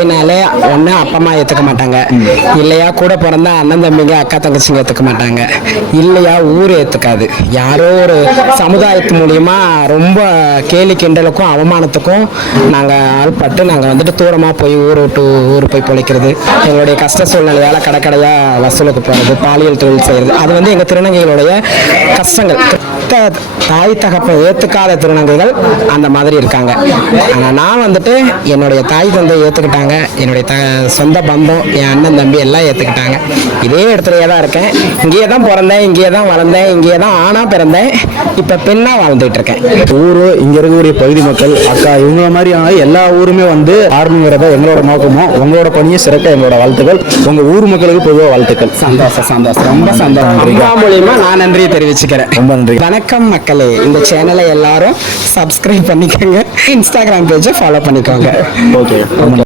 பிள்ளைனாலே ஒன்று அப்பா அம்மா ஏற்றுக்க மாட்டாங்க, இல்லையா கூட பிறந்தா அண்ணன் தம்பிங்க அக்கா தங்கச்சிங்க ஏற்றுக்க மாட்டாங்க, இல்லையா ஊர் ஏற்றுக்காது. யாரோ ஒரு சமுதாயத்து மூலியமா ரொம்ப கேலி கிண்டலுக்கும் அவமானத்துக்கும் நாங்கள் ஆள்பட்டு நாங்கள் வந்துட்டு தூரமாக போய் ஊர் விட்டு ஊர் போய் பிழைக்கிறது, எங்களுடைய கஷ்ட சூழ்நிலையால் கடைக்கடையாக வசூலுக்கு போகிறது, பாலியல் தொழில் செய்கிறது, அது வந்து எங்கள் திருநங்கைகளுடைய கஷ்டங்கள். தாய் தகப்பை ஏற்றுக்காத திருநங்கைகள் அந்த மாதிரி இருக்காங்க. ஆனால் நான் வந்துட்டு என்னுடைய தாய் தந்தை ஏற்றுக்கிட்டாங்க, என்னுடைய சொந்த பந்தம் என் அண்ணன் தம்பி எல்லாம் ஏற்றுக்கிட்டாங்க. இதே இடத்துலையே தான் இருக்கேன், இங்கேயே தான் பிறந்தேன், இங்கேயே தான் வளர்ந்தேன், இங்கேயே தான் ஆணாக பிறந்தேன், இப்போ பெண்ணாக வாழ்ந்துட்டு இருக்கேன். ஊர் இங்கே இருக்கக்கூடிய பகுதி மக்கள் அக்கா இவங்கள மாதிரி எல்லா ஊருமே வந்து ஆரம்பிங்கிறத எங்களோட நோக்கமும் உங்களோட பணியை சிறக்க எங்களோட வாழ்த்துக்கள். உங்கள் ஊர் மக்களுக்கு பொதுவாக வாழ்த்துக்கள். சந்தோஷம், ரொம்ப சந்தோஷம். மூலியமா நான் நன்றியை தெரிவிச்சுக்கிறேன். ரொம்ப நன்றி. வணக்கம் மக்களே, இந்த சேனலை எல்லாரும் சப்ஸ்கிரைப் பண்ணிக்கோங்க, இன்ஸ்டாகிராம் பேஜை ஃபாலோ பண்ணிக்கோங்க. ஓகே.